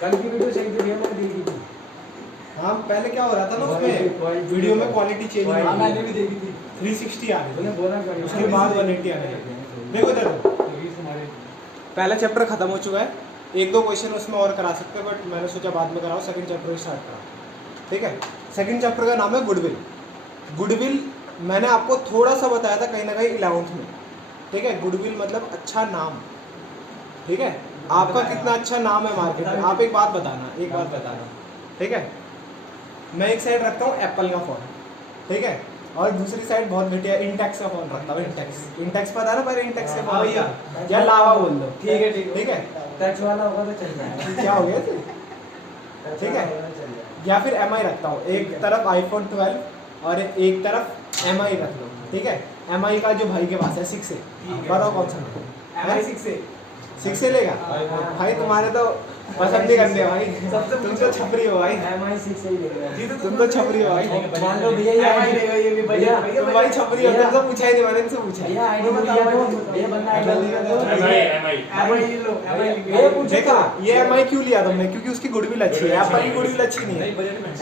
कल की वीडियो सही थी भैया, मैंने देखी थी। हाँ पहले क्या हो रहा था ना उसमें वीडियो में क्वालिटी चेंज हो हाँ रही मैंने थी, भी देखी थी। 360 आ रही मैंने थी, बोला उसके बाद 180 आने लगी। देखो इधर पहला चैप्टर खत्म हो चुका है, एक दो क्वेश्चन उसमें और करा सकते हैं बट मैंने सोचा बाद में कराओ, सेकंड चैप्टर स्टार्ट करा। ठीक है, सेकंड चैप्टर का नाम है गुडविल। गुडविल मैंने आपको थोड़ा सा बताया था कहीं ना कहीं 11th में। ठीक है, गुडविल मतलब अच्छा नाम। ठीक है, आपका कितना अच्छा नाम है मार्केट में, आप एक बात बताना। ठीक है, मैं एक साइड रखता हूँ एप्पल का फ़ोन, ठीक है, और दूसरी साइड बहुत घटिया इंटेक्स का फ़ोन रखता हूँ। इंटेक्स पता है ना, पर इंटेक्स के फ़ोन भैया या लावा बोल दो। ठीक है ठीक है, है, टच वाला होगा तो चल जाएगा। क्या हो गया इसे? टच ठीक वाला है, होगा तो चल जाएगा। या फिर एम आई रखता हूँ, एक तरफ iPhone 12 और एक तरफ एम आई रख लो। ठीक है, एम आई का जो भाई के पास है 6A, बताओ कौन सा MI 6A 6A लेगा? भाई तुम्हारे तो पसंद नहीं करते भाई, तुम तो छपरी हो भाई, MI 6A ही लेगा। तुम तो छपरी हो भाई, मान लो भैया ये MI लेगा ये भी भैया। तुम भाई छपरी हो, तुमसे पूछा ही नहीं, मैंने इनसे पूछा भैया आईडी भैया दो, भैया बंदा आईडी लिया दो। MI ले लो, MI भैया पूछो देखा था। ये एम आई क्यों लिया तुमने, क्योंकि उसकी गुडविल अच्छी है, एप्पल की गुडविल अच्छी नहीं है।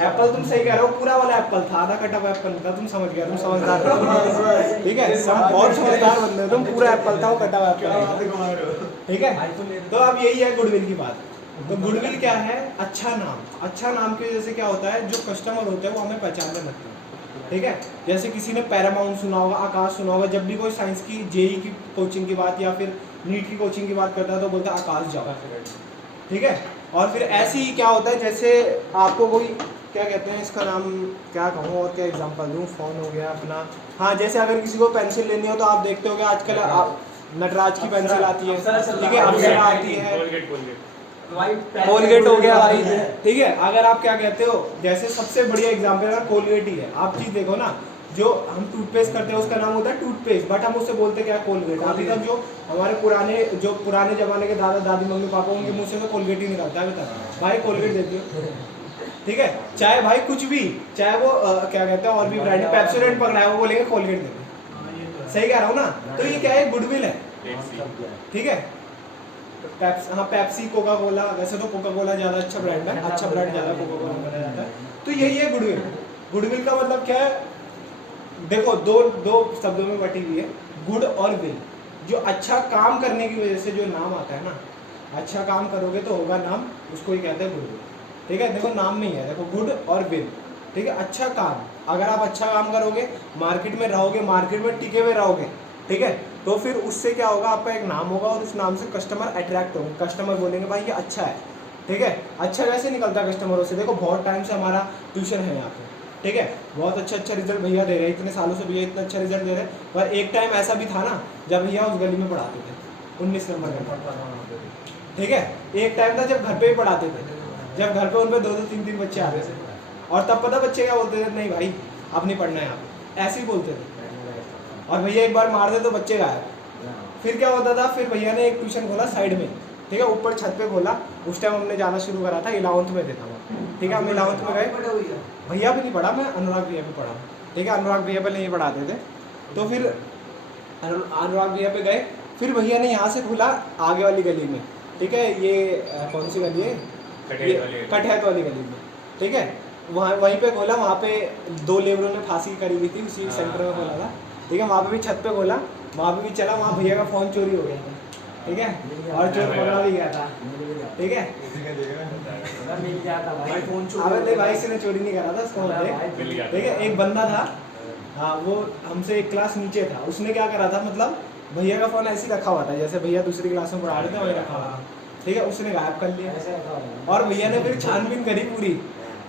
एप्पल तुम सही कह रहे हो, पूरा वाला एप्पल था, आधा कटा हुआ एप्पल था, तुम समझ गया, तुम समझदार हो। ठीक है, बहुत समझदार बंदे हो तुम, पूरा एप्पल था वो कटा हुआ एप्पल। ठीक है, तो अब यही है गुडविल की बात। तो गुडविल क्या है? अच्छा नाम। अच्छा नाम की वजह से क्या होता है, जो कस्टमर होते हैं वो हमें पहचानने लगते हैं। ठीक है, जैसे किसी ने पैरामाउंट सुना होगा, आकाश सुना होगा, जब भी कोई साइंस की जेई की कोचिंग की बात या फिर नीट की कोचिंग की बात करता है तो बोलता है आकाश जाओ। ठीक है, और फिर ऐसे ही क्या होता है, जैसे आपको कोई क्या कहते हैं, इसका नाम क्या कहूँ और क्या एग्जांपल दूँ, फ़ोन हो गया अपना। हाँ, जैसे अगर किसी को पेंसिल लेनी हो तो आप देखते हो कि आजकल आप नटराज की पेंसिल आती है, ठीक है, अप्सरा आती है, कोलगेट हो गया भाई। ठीक है, अगर आप क्या कहते हो, जैसे सबसे बढ़िया एग्जांपल है कोलगेट ही है। आप चीज़ देखो ना, जो हम टूथपेस्ट करते हैं उसका नाम होता है टूथपेस्ट, बट हम उससे बोलते क्या है, कोलगेट। अभी तक जो हमारे पुराने जमाने के दादा दादी मम्मी पापा, उनके मुंह से तो कोलगेट ही निकलता है, बता भाई कोलगेट दे दियो। ठीक है, चाहे भाई कुछ भी, चाहे वो क्या कहते हैं और भी ब्रांड, पेप्सोडेंट पकड़ा है वो बोलेंगे कोलगेट दे दो। सही कह रहा हूँ ना, तो ये क्या है, गुडविल है। ठीक है, हाँ पेप्सी, कोका कोला, वैसे तो कोका कोला ज़्यादा अच्छा ब्रांड है, अच्छा ब्रांड ज़्यादा कोका कोला माना जाता है। तो यही है गुडविल। गुडविल का मतलब क्या है, देखो दो शब्दों में बटी हुई है, गुड और विल। जो अच्छा काम करने की वजह से जो नाम आता है ना, अच्छा काम करोगे तो होगा नाम, उसको ही कहते हैं गुडविल। ठीक है, देखो नाम में ही है, देखो गुड और विल। ठीक है, अच्छा काम, अगर आप अच्छा काम करोगे, मार्केट में रहोगे, मार्केट में टिके हुए रहोगे, ठीक है, तो फिर उससे क्या होगा, आपका एक नाम होगा और उस नाम से कस्टमर अट्रैक्ट होंगे, कस्टमर बोलेंगे भाई ये अच्छा है। ठीक है, अच्छा कैसे निकलता है कस्टमरों से, देखो बहुत टाइम से हमारा ट्यूशन है यहाँ पे, ठीक है, बहुत अच्छा रिजल्ट भैया दे रहे हैं, इतने सालों से भैया इतना अच्छा रिजल्ट दे रहे हैं। पर एक टाइम ऐसा भी था ना जब भैया उस गली में पढ़ाते थे 19 नंबर का। ठीक है, एक टाइम था जब घर पे ही पढ़ाते थे, जब घर पे उन पर 2-2 3-3 बच्चे आते थे, और तब पता बच्चे क्या बोलते थे, नहीं भाई अब नहीं पढ़ना है यहाँ पे, ऐसे ही बोलते थे। और भैया एक बार मार दे तो बच्चे गायब। फिर क्या होता था, फिर भैया ने एक ट्यूशन खोला साइड में, ठीक है, ऊपर छत पे खोला। उस टाइम हमने जाना शुरू करा था, 11th में देता था। ठीक है, हम 11th में गए, भैया भी नहीं पढ़ा, मैं अनुराग भैया पे पढ़ा। ठीक है, अनुराग भैया पहले नहीं पढ़ाते थे, तो फिर अनुराग भैया पे गए। फिर भैया ने यहाँ से खोला आगे वाली गली में, ठीक है, ये कौन सी गली है, कटहत वाली गली में। ठीक है, वहीं पे खोला, वहाँ पे 2 लेबरों ने फांसी करी हुई थी, उसी सेंटर में खोला था। ठीक है, वहाँ पे भी छत पे खोला, वहाँ पे भी चला, वहाँ भैया का फ़ोन चोरी हो गया था। ठीक है, और चोर पकड़ा भी गया था। ठीक है, अबे भाई इसने चोरी नहीं करा था उसको, ठीक है, एक बंदा था, हाँ, वो हमसे एक क्लास नीचे था, उसने क्या करा था, मतलब भैया का फ़ोन ऐसे ही रखा हुआ था, जैसे भैया दूसरी क्लास में पढ़ा रहे थे वही रखा हुआ था। ठीक है, उसने गायब कर लिया, और भैया ने फिर छानबीन करी पूरी।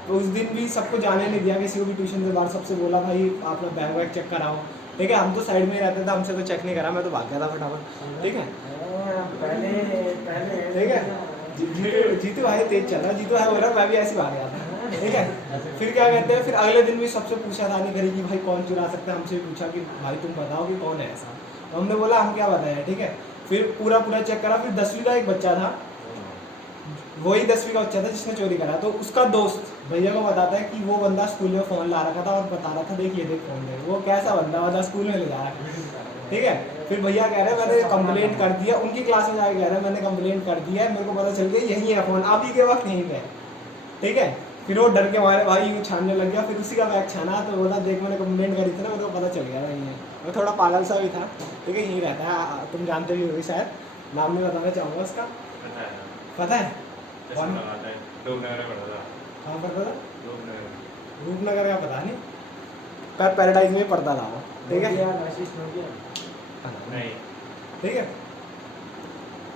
तो उस दिन भी सबको जाने नहीं दिया, किसी को भी ट्यूशन से बाहर, सबसे बोला भाई अपना बैग वैग चेक कराओ। ठीक है, हम तो साइड में ही रहते थे, हमसे तो चेक नहीं करा, मैं तो भाग गया था फटाफट। ठीक है, पहले ठीक है, जीतू भाई तेज चल रहा, जीतू भाई बोल रहा, मैं भी ऐसे भाग गया था। ठीक है, फिर क्या कहते हैं, फिर अगले दिन भी सबसे पूछताछ करी कि भाई कौन चुरा सकता है, हमसे पूछा कि भाई तुम बताओ कि कौन है ऐसा। तो हमने बोला हम क्या बताएं। ठीक है, फिर पूरा चेक करा। फिर 10वीं का एक बच्चा था, वही 10वीं का बच्चा था जिसने चोरी करा, तो उसका दोस्त भैया को बताता है कि वो बंदा स्कूल में फ़ोन ला रखा था और बता रहा था देखिए देख फ़ोन दे, वो कैसा बंदा स्कूल में ले जा रहा है। ठीक है, फिर भैया कह रहे हैं मैंने कंप्लेंट कर दिया, उनकी क्लास में जाके कह रहे हैं मैंने कंप्लेंट कर दिया है, मेरे को पता चल गया यही है फ़ोन अभी के वक्त यहीं पे है, ठीक है। फिर वो डर के मारे भाई यूँ छानने लग गया, फिर उसी का बैग छाना तो बोला देख मैंने कंप्लेंट करी थी ना, मेरे को पता चल गया यहीं है। वो थोड़ा पागल सा भी था, ठीक है, यहीं रहता है, तुम जानते भी होगे शायद, नाम नहीं बताना चाहूँगा उसका। पता है कौन? कहाँ पढ़ता था? रूपनगर का पता नहीं, पर पैराडाइज में पढ़ता था वो, ठीक है। ठीक है,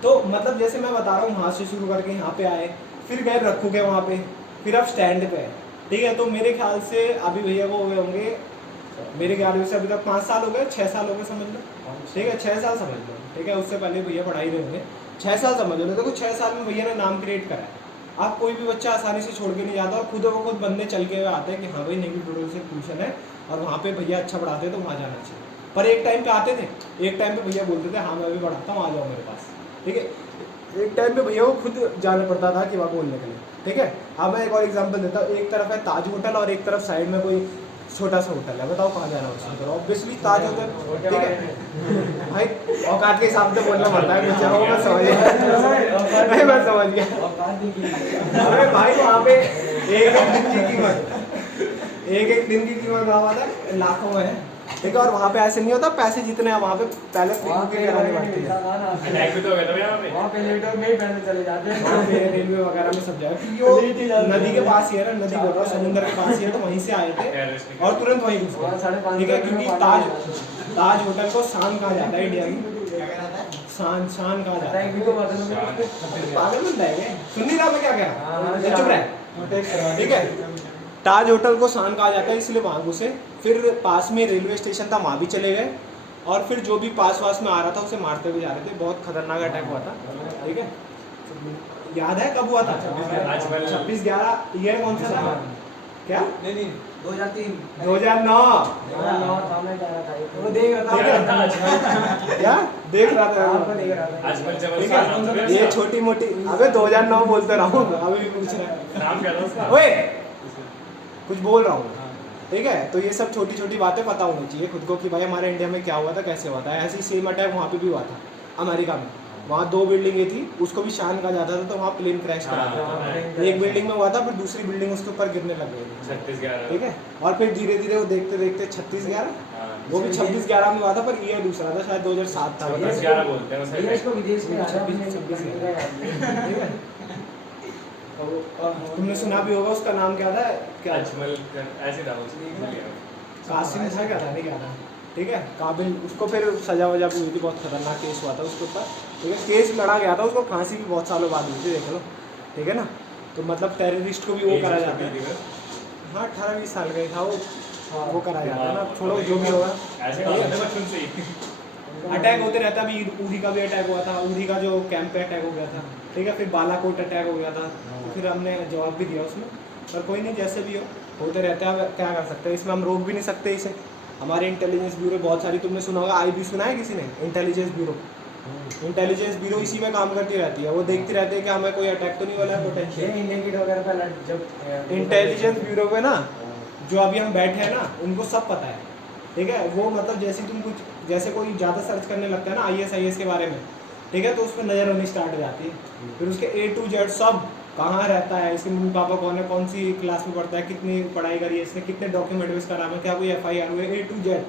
तो मतलब जैसे मैं बता रहा हूँ वहाँ से शुरू करके यहाँ पे आए, फिर गए रखू के वहाँ पे, फिर अब स्टैंड पे है, ठीक है। तो मेरे ख्याल से अभी भैया को हो गए होंगे, मेरे ख्याल से अभी तक 5 साल हो गए, 6 साल हो गए समझ लो, ठीक है, 6 साल समझ लो, ठीक है। उससे पहले भैया पढ़ाई रहे होंगे, 6 साल समझ लो। देखो 6 साल में भैया ने नाम क्रिएट करा है। आप कोई भी बच्चा आसानी से छोड़ के नहीं जाता, और खुद ब खुद बंदे चल के आते हैं कि हाँ भाई नेवी प्रोडक्ट से ट्यूशन है और वहाँ पे भैया अच्छा पढ़ाते हैं तो वहाँ जाना चाहिए। पर एक टाइम पे आते थे, एक टाइम पे भैया बोलते थे हाँ मैं भी पढ़ाता हूँ, आ जाओ मेरे पास, ठीक है। एक टाइम पे भैया को खुद जाना पड़ता था कि वहाँ बोलने के लिए, ठीक है। अब मैं एक और एग्जांपल देता हूँ, एक तरफ है ताज होटल और एक तरफ साइड में कोई छोटा सा होटल है, बताओ कहाँ जाना है? ऑब्वियसली ताज होटल, ठीक है भाई, औकात के हिसाब से बोलना पड़ता है, कुछ मैं समझ गया, नहीं मैं समझ गया। अरे भाई वहाँ पे एक दिन की कीमत, एक दिन की कीमत वहाँ तक लाखों में है, ठीक है। और वहाँ पे ऐसे नहीं होता, पैसे जितने हैं वहाँ पे पहले करानी पड़ती है, वहाँ पे लेटर में ही पैसे चले जाते हैं, वहाँ पे रेलवे वगैरह में सब जाएगा, क्योंकि वो नदी के पास ही है ना, नदी बोल रहा हूँ समुद्र के पास ही है, तो वहीं से आए थे और तुरंत वहीं घुस गए, ठीक है। क्योंकि ताज होटल को शान कहा जाता है इंडिया की, शान कहा जाता है। पागल बन जाएंगे, सुन नहीं रहा मैं क्या कह रहा हूँ, चुप रहे, ठीक है। ताज होटल को शान कहा जाता है, इसलिए वहाँ घुसे। फिर पास में रेलवे स्टेशन था, वहाँ भी चले गए, और फिर जो भी पास वास में आ रहा था उसे मारते हुए जा रहे थे। बहुत खतरनाक अटैक हुआ था, ठीक है। याद है कब हुआ था? 26/11। ईयर कौन सा था? क्या? 2009। वो देख रहा था, क्या देख रहा था? आपको देख रहा था, ठीक है, ये छोटी मोटी, अबे 2009 बोलते रहा हूँ, अभी भी पूछ रहा है नाम क्या था उसका? ओए, कुछ बोल रहा हूँ, ठीक है। तो ये सब छोटी छोटी बातें पता होनी चाहिए खुद को कि भाई हमारे इंडिया में क्या हुआ था, कैसे हुआ था। ऐसे ही सेम अटैक वहाँ पे भी हुआ था अमेरिका में, वहाँ 2 बिल्डिंगें थी, उसको भी शान कहा जाता था, तो वहाँ प्लेन क्रैश करा था। एक बिल्डिंग में हुआ था, फिर दूसरी बिल्डिंग उसके ऊपर गिरने लग गई थी, 36/11, ठीक है। और फिर धीरे धीरे वो देखते देखते 36/11, वो भी 26/11 में हुआ था, पर ईयर दूसरा था, शायद 2007 था, 36/11 बोलते हैं उसे। विदेश को विदेश में 26 ठीक है। तुमने सुना भी होगा, उसका नाम क्या था? क्या अजमल ऐसे था उसका, कासिम था, क्या था, नहीं क्या था, ठीक है। काबिल, उसको फिर सजा वजा भी हुई थी, बहुत खतरनाक केस हुआ था उसके ऊपर, ठीक है। केस लड़ा गया था, उसको फांसी भी बहुत सालों बाद हुई थी, देख लो, ठीक है ना। तो मतलब टेररिस्ट को भी वो करा जाता है। हाँ 18-20 साल का ही था वो करा जाता है ना, छोड़ो जो भी होगा, बचपन से ही अटैक होते रहता है। अभी उरी का भी अटैक हुआ था, उरी का जो कैंप पे अटैक हो गया था, ठीक है। फिर बालाकोट अटैक हो गया था, तो फिर हमने जवाब भी दिया उसमें, पर कोई नहीं, जैसे भी हो होते रहते हैं, अब क्या कर सकते हैं, इसमें हम रोक भी नहीं सकते इसे। हमारे इंटेलिजेंस ब्यूरो बहुत सारी, तुमने सुना होगा IB, सुना है किसी ने? इंटेलिजेंस ब्यूरो, इंटेलिजेंस ब्यूरो इसी में काम करती रहती है, वो देखती रहती है कि हमें कोई अटैक तो नहीं वाला है पोटेंशियल। इंडियन गेट वगैरह पे जब इंटेलिजेंस ब्यूरो पे ना, जो अभी हम बैठे हैं ना, उनको सब पता है, ठीक है। वो मतलब जैसे तुम कुछ, जैसे कोई ज़्यादा सर्च करने लगता है ना IS के बारे में, ठीक है, तो उस पर नज़र होनी स्टार्ट हो जाती है। फिर उसके A to Z सब, कहाँ रहता है, इसके मम्मी पापा कौन है, कौन सी क्लास में पढ़ता है, कितनी पढ़ाई करी है इसने, कितने डॉक्यूमेंट इसका नाम है, क्या कोई FIR हुए, A to Z,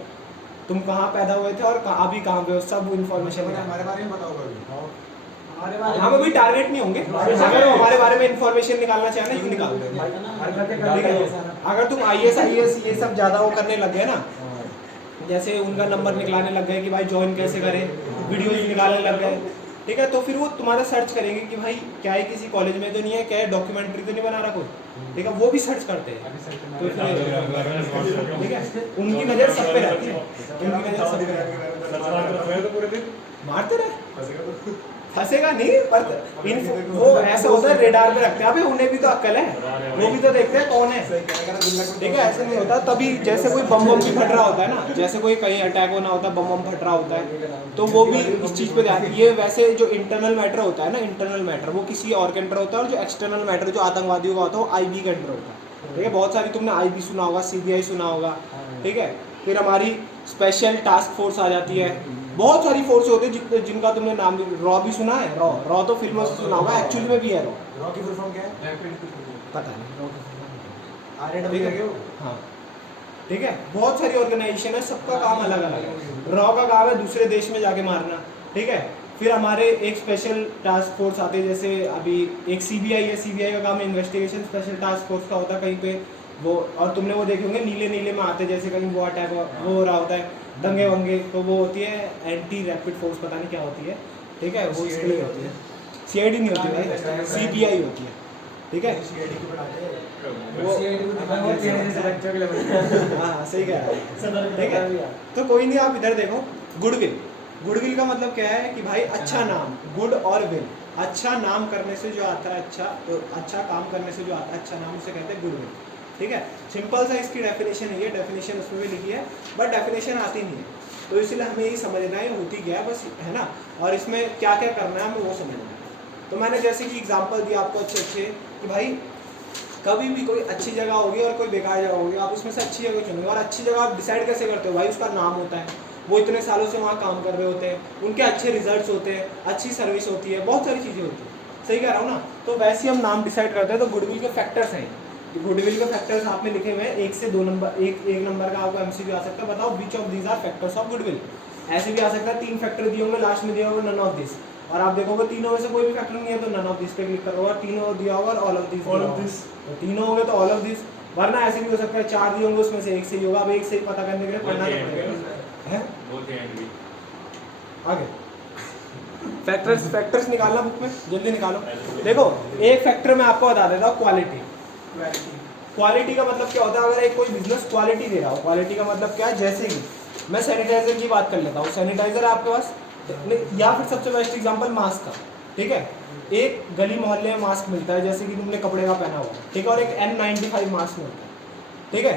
तुम कहाँ पैदा हुए थे और अभी कहाँ पे हो, सब इन्फॉर्मेशन हमारे बारे में बताओ कभी। हम अभी टारगेट नहीं होंगे, अगर वो हमारे बारे में इन्फॉर्मेशन निकालना चाहे ना, यूँ निकाल देंगे, ठीक है। अगर तुम IS ये सब ज़्यादा वो करने लग गए ना, जैसे उनका नंबर निकालने लग गए कि भाई ज्वाइन कैसे करें, वीडियोज निकालने लग गए, ठीक है, तो फिर वो तुम्हारा सर्च करेंगे कि भाई क्या है, किसी कॉलेज में तो नहीं है, क्या है, डॉक्यूमेंट्री तो नहीं बना रहा कोई, ठीक है, वो भी सर्च करते हैं। तो फिर ठीक है, उनकी नज़र सब पे रहती है, उनकी नज़र सब पे रहती है, मारते रहे, फंसेगा नहीं, पर वो ऐसा होता है, रेडार पे रखते हैं, अबे उन्हें भी तो अक्ल है, वो भी तो देखते हैं कौन है, ठीक है। ऐसे नहीं होता, तभी जैसे कोई बम भी फट रहा होता है ना, जैसे कोई कहीं अटैक होना होता है, बम फट रहा होता है, तो वो भी इस चीज़ पे ध्यान। ये वैसे जो इंटरनल मैटर होता है ना, इंटरनल मैटर वो किसी और के अंडर होता है, और जो एक्सटर्नल मैटर जो आतंकवादियों का होता है वो IB के अंडर होता है, ठीक है। बहुत सारी तुमने IB सुना होगा, CBI सुना होगा, ठीक है। फिर हमारी स्पेशल टास्क फोर्स आ जाती है, बहुत सारी फोर्स होती है जिनका तुमने नाम भी, रॉ भी सुना है, रॉ तो फिल्मों से सुना होगा, एक्चुअली में भी है रॉ। रॉ की फुल फॉर्म क्या है? पता नहीं रॉ की full form। RAW लगे हो? हाँ ठीक है, बहुत सारी ऑर्गेनाइजेशन है, सबका काम अलग अलग है। रॉ का काम है दूसरे देश में जाके मारना, ठीक है। फिर हमारे एक स्पेशल टास्क फोर्स आते हैं, जैसे अभी एक CBI है, CBI का काम इन्वेस्टिगेशन स्पेशल टास्क फोर्स का होता है कहीं पे वो, और तुमने वो देखे होंगे नीले नीले में आते हैं, जैसे कहीं वो अटैक वो हो रहा होता है, दंगे वंगे, तो वो होती है एंटी रैपिड फोर्स, पता नहीं क्या होती है, ठीक है, वो इसके लिए होती है। CID नहीं होती भाई, CBI होती है, ठीक है। CID को बनाते हैं। वो वो तेरे जैसे बच्चों के लिए हाँ सही कह रहा है, ठीक है। तो कोई नहीं, आप इधर देखो, गुडविल। गुडविल का मतलब क्या है कि भाई अच्छा नाम, गुड और विल, अच्छा नाम करने से जो आता है, अच्छा तो अच्छा काम करने से जो आता है अच्छा नाम, उसे कहते हैं गुडविल, ठीक है। सिंपल सा इसकी डेफिनेशन है, ये डेफिनेशन उसमें भी लिखी है, बट डेफिनेशन आती नहीं है, तो इसलिए हमें यही समझना है होती क्या है बस, है ना, और इसमें क्या क्या करना है हमें वो समझना है। तो मैंने जैसे कि एग्जाम्पल दिया आपको अच्छे अच्छे कि भाई कभी भी कोई अच्छी जगह होगी और कोई बेकार जगह होगी, आप उसमें से अच्छी जगह चुनेंगे, और अच्छी जगह आप डिसाइड कैसे करते हो भाई, उसका नाम होता है, वो इतने सालों से वहाँ काम कर रहे होते हैं, उनके अच्छे रिजल्ट्स होते हैं, अच्छी सर्विस होती है, बहुत सारी चीज़ें होती हैं, सही कह रहा हूँ ना। तो वैसे ही हम नाम डिसाइड करते हैं। तो गुडविल के फैक्टर्स हैं, गुडविल के फैक्टर्स आपने लिखे हुए हैं, 1 से 2 नंबर, एक नंबर का आपको MCQ आ सकता है, बताओ which of these are factors of goodwill. ऐसे भी आ सकता है 3 फैक्टर दिए होंगे, लास्ट में दिया होगा नन ऑफ दिस, और आप देखोगे तीनों में से कोई भी फैक्टर नहीं है तो नन ऑफ दिस पे क्लिक करोगे, तीनों दिया होगा और ऑल ऑफ दिस, तो तीनों हो गए तो ऑल ऑफ दिस, वरना ऐसे भी हो सकता है 4 दिए होंगे उसमें से एक सही होगा। अब एक सही पता करने के लिए पढ़ना तो पड़ेगा, है आगे फैक्टर्स निकालना बुक में, जल्दी निकालो। देखो एक फैक्टर मैं आपको बता देता हूँ, क्वालिटी। क्वालिटी का मतलब क्या होता है, अगर एक कोई बिजनेस क्वालिटी दे रहा हो, क्वालिटी का मतलब क्या है, जैसे कि मैं सैनिटाइजर की बात कर लेता हूँ, सैनिटाइजर है आपके पास, या फिर सबसे बेस्ट एग्जांपल मास्क का, ठीक है। एक गली मोहल्ले में मास्क मिलता है, जैसे कि तुमने कपड़े का पहना हुआ, ठीक है, और एक N95 मास्क मिलता है, ठीक है।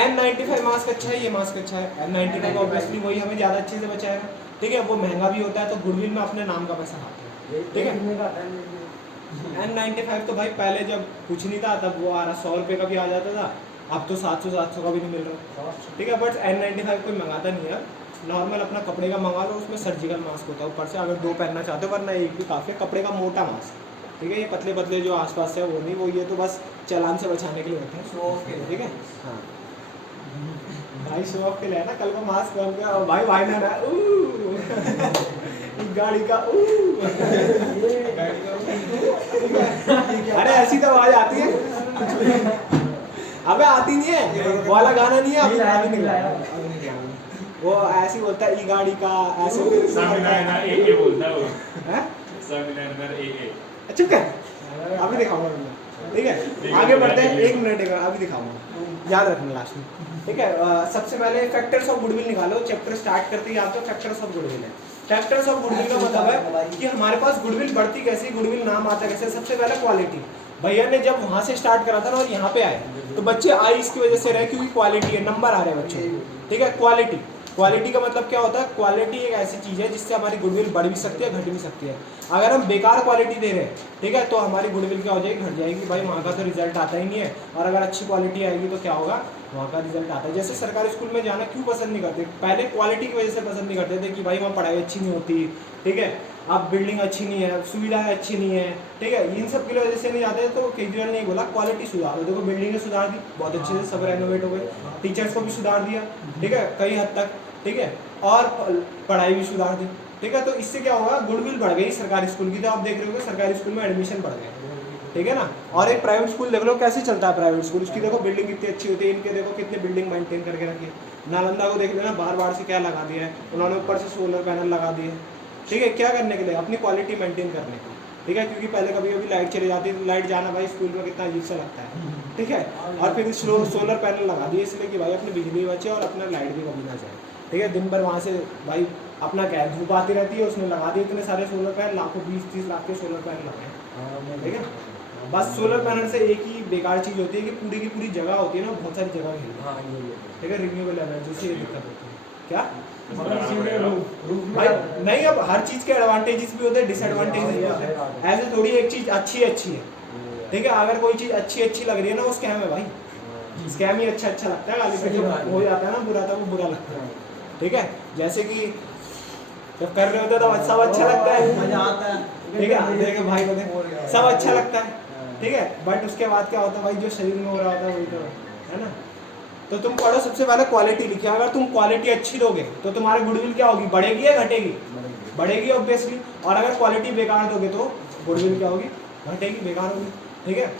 N95 मास्क अच्छा है, ये मास्क अच्छा है, N95 ऑब्वियसली वही हमें ज़्यादा अच्छे से बचाएगा, ठीक है, वो महंगा भी होता है, तो गुडविल में अपने नाम का पैसा खाते हैं, ठीक है। N95 तो भाई पहले जब कुछ नहीं था तब वो आ रहा 100 रुपये का भी आ जाता था, अब तो 700 का भी नहीं मिल रहा, ठीक है। बट N95 कोई मंगाता नहीं है, नॉर्मल अपना कपड़े का मंगा लो, उसमें सर्जिकल मास्क होता है ऊपर से, अगर 2 पहनना चाहते हो, वरना एक भी काफ़ी है, कपड़े का मोटा मास्क, ठीक है। ये पतले पतले जो आसपास है वो नहीं, वो ये तो बस चालान से बचाने के लिए होते हैं, शो ऑफ के लिए, ठीक है। हाँ भाई शो ऑफ के लिए है ना, कल को मास्क पहन के भाई भाई ना गाड़ी का अरे ऐसी तो आवाज आती है, अबे आती नहीं है, वो वाला गाना नहीं है, अभी निकला है वो ऐसी बोलता है, ई गाड़ी का ऐसे बोलता है वो, हैं चुप कर, अभी दिखाऊंगा मैं, ठीक है। आगे बढ़ते हैं, 1 मिनट अभी दिखाऊंगा, याद रखना लास्ट में, ठीक है। सबसे पहले फैक्टर्स ऑफ गुडविल निकालो, चैप्टर स्टार्ट करते ही आपको फैक्टर्स ऑफ गुडविल है। फैक्टर्स ऑफ गुडविल का मतलब है कि हमारे पास गुडविल बढ़ती कैसे, गुडविल नाम आता कैसे। सबसे पहले क्वालिटी, भैया ने जब वहाँ से स्टार्ट करा था ना और यहाँ पे आए तो बच्चे आए इसकी वजह से रहे क्योंकि क्वालिटी है, नंबर आ रहे हैं बच्चों को, ठीक है। क्वालिटी, क्वालिटी का मतलब क्या होता है, क्वालिटी एक ऐसी चीज़ है जिससे हमारी गुडविल बढ़ भी सकती है, घट भी सकती है। अगर हम बेकार क्वालिटी दे रहे हैं, ठीक है, तो हमारी गुडविल क्या हो जाएगी, घट जाएगी, भाई वहाँ का तो रिजल्ट आता ही नहीं है। और अगर अच्छी क्वालिटी आएगी तो क्या होगा, वहाँ का रिजल्ट आता है। जैसे सरकारी स्कूल में जाना क्यों पसंद नहीं करते, पहले क्वालिटी की वजह से पसंद नहीं करते थे कि भाई वहाँ पढ़ाई अच्छी नहीं होती, ठीक है, अब बिल्डिंग अच्छी नहीं है, सुविधाएं अच्छी नहीं है, ठीक है, इन सब की वजह से नहीं जाते। तो केजरीवाल ने बोला क्वालिटी सुधार, देखो बिल्डिंगें सुधार दी, बहुत अच्छे से सब रेनोवेट हो गए, टीचर्स को भी सुधार दिया, ठीक है, कई हद तक, ठीक है, और पढ़ाई भी सुधार दी, ठीक है। तो इससे क्या होगा, गुडविल बढ़ गई सरकारी स्कूल की। तो आप देख रहे हो सरकारी स्कूल में एडमिशन बढ़ गए, ठीक है ना। और एक प्राइवेट स्कूल देख लो कैसे चलता है प्राइवेट स्कूल, उसकी देखो बिल्डिंग कितनी अच्छी होती है, इनके देखो कितने बिल्डिंग मेंटेन करके रखी है। नालंदा को देख लेना, बार से क्या लगा दिया है उन्होंने, ऊपर से सोलर पैनल लगा दिए, ठीक है, क्या करने के लिए, अपनी क्वालिटी मेंटेन करने के लिए, ठीक है। क्योंकि पहले कभी कभी लाइट चली जाती है, लाइट जाना भाई स्कूल में कितना अजीब सा लगता है, ठीक है। और फिर सोलर पैनल लगा दिए इसलिए कि भाई अपनी बिजली बचे और अपना लाइट भी कभी ना जाए, ठीक है। दिन भर वहाँ से भाई अपना क्या धूप आती रहती है, उसमें लगा दिए इतने सारे सोलर पैनल, लाखों 20-30 लाख के सोलर पैनल लगे, ठीक है। बस सोलर पैनल से एक ही बेकार चीज़ होती है कि पूरी की पूरी जगह होती है ना, बहुत सारी जगह हिल, ठीक है, रिन्यूएबल एनर्जी से ये दिक्कत होती है। क्या भाई नहीं, अब हर चीज़ के एडवांटेजेस भी होते हैं, डिसएडवांटेजेस भी होते हैं। ऐसे थोड़ी एक चीज़ अच्छी है, ठीक है। अगर कोई चीज़ अच्छी लग रही है ना, वो स्कैम है भाई, स्कैम ही अच्छा लगता है, गाली पे जो हो जाता है ना बुरा, था वो बुरा लगता है, ठीक है। जैसे कि जब कर रहे होते तो सब अच्छा लगता है, मजा आता है। ठीक है, देखे भाई को देख, सब अच्छा लगता है, ठीक है। बट उसके बाद क्या होता है भाई, जो शरीर में हो रहा होता है वही तो है ना। तो तुम पढ़ो, सबसे पहले क्वालिटी लिखिए। अगर तुम क्वालिटी अच्छी दोगे तो तुम्हारी गुडविल क्या होगी, बढ़ेगी या घटेगी? बढ़ेगी ऑब्वियसली। और अगर क्वालिटी बेकार दोगे तो गुडविल क्या होगी, घटेगी, बेकार होगी, ठीक है।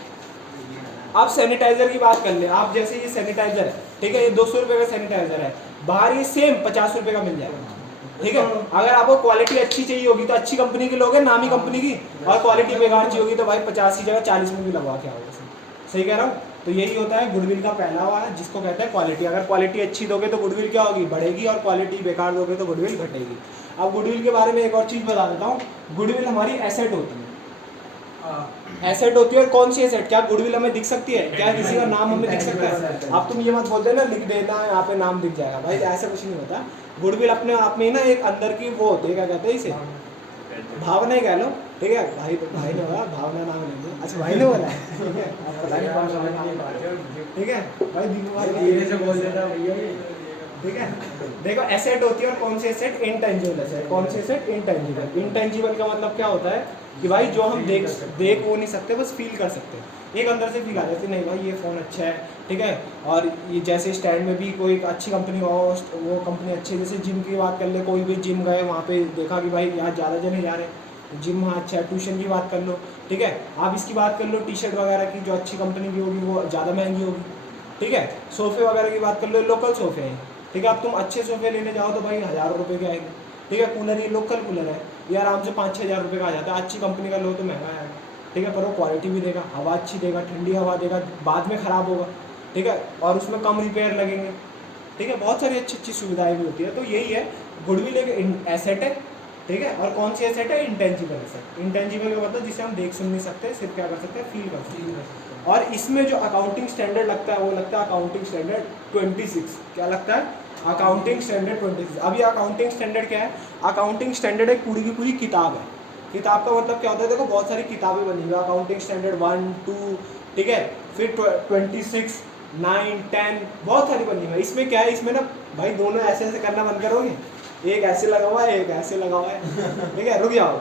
आप सैनिटाइजर की बात कर ले, आप जैसे ये सैनिटाइजर है, ठीक है, ये 200 रुपये का सैनिटाइजर है, बाहर ये सेम 50 रुपये का मिल जाएगा, ठीक है। अगर आपको क्वालिटी अच्छी चाहिए होगी तो अच्छी कंपनी की लोगे, नामी कंपनी की, और क्वालिटी बेकार चाहिए होगी तो भाई 50 की जगह 40 में भी लगवा के आओगे। सही कह रहा हूँ। तो यही होता है गुडविल का पहला वाला, जिसको कहते हैं क्वालिटी। अगर क्वालिटी अच्छी दोगे तो गुडविल क्या होगी, बढ़ेगी, और क्वालिटी बेकार दोगे तो गुडविल घटेगी। अब गुडविल के बारे में एक और चीज़ बता देता हूँ। गुडविल हमारी एसेट होती है, एसेट होती है। और कौन सी एसेट, क्या गुडविल हमें दिख सकती है? क्या किसी का नाम हमें दिख सकता है? अब तुम ये मत बोलते ना लिख देना यहाँ पे नाम दिख जाएगा, भाई ऐसा कुछ नहीं होता। गुडविल अपने आप में ही ना एक अंदर की वो होती है, क्या कहते हैं इसे, भावना ही कह लो, ठीक है। भाई ने बोला भावना नाम ले लो, अच्छा भाई ने बोला, ठीक है, आप पता नहीं कौन सा नाम, ठीक है भाई, धीरे से बोल देता भैया, ठीक है। देखो एसेट होती है, और कौन सी एसेट, इंटेंजिबल एसेट। कौन सी एसेट, इंटेंजिबल। इंटेंजिबल का मतलब क्या होता है कि भाई जो हम देख वो नहीं सकते, बस फील कर सकते हैं, एक अंदर से फील आ जाती है, नहीं भाई ये फ़ोन अच्छा है, ठीक है। और ये जैसे स्टैंड में भी कोई अच्छी कंपनी हो, वो कंपनी अच्छी है। जैसे जिम की बात कर ले, कोई भी जिम गए, वहाँ पे देखा कि भाई यहाँ ज़्यादा जने जा रहे हैं, तो जिम वहाँ अच्छा है। ट्यूशन की बात कर लो, ठीक है। आप इसकी बात कर लो टी शर्ट वगैरह की, जो अच्छी कंपनी की होगी वो ज़्यादा महंगी होगी, ठीक है। सोफ़े वगैरह की बात कर लो, लोकल सोफ़े हैं, ठीक है। अब तुम अच्छे सोफ़े लेने जाओ तो भाई हज़ारों रुपये के आएंगे, ठीक है। कूलर, ये लोकल कूलर है, ये आराम से 5-6 हज़ार रुपये का आ जाता है। अच्छी कंपनी का लो तो महंगा है, ठीक है, पर वो क्वालिटी भी देगा, हवा अच्छी देगा, ठंडी हवा देगा, बाद में ख़राब होगा, ठीक है, और उसमें कम रिपेयर लगेंगे, ठीक है। बहुत सारी अच्छी अच्छी सुविधाएं भी होती है। तो यही है, गुडविल एक एसेट है, ठीक है। और कौन सी एसेट है, इंटेंजिबल एसेट। इंटेंजिबल का मतलब जिसे हम देख सुन नहीं सकते, सिर्फ क्या कर सकते हैं, फील कर सकते हैं। और इसमें जो अकाउंटिंग स्टैंडर्ड लगता है वो लगता है अकाउंटिंग स्टैंडर्ड 26। क्या लगता है, अकाउंटिंग स्टैंडर्ड 26। अब ये अकाउंटिंग स्टैंडर्ड क्या है, अकाउंटिंग स्टैंडर्ड एक पूरी की पूरी किताब है। किताब का मतलब क्या होता है, देखो बहुत सारी किताबें बनी हुई है, अकाउंटिंग स्टैंडर्ड 1, 2, ठीक है, फिर 26, 9, 10, बहुत सारी बनी हुई है। इसमें क्या है, इसमें ना भाई दोनों ऐसे ऐसे करना बंद करोगे, एक ऐसे लगा हुआ है, एक ऐसे लगा हुआ है, ठीक है, रुक जाओ,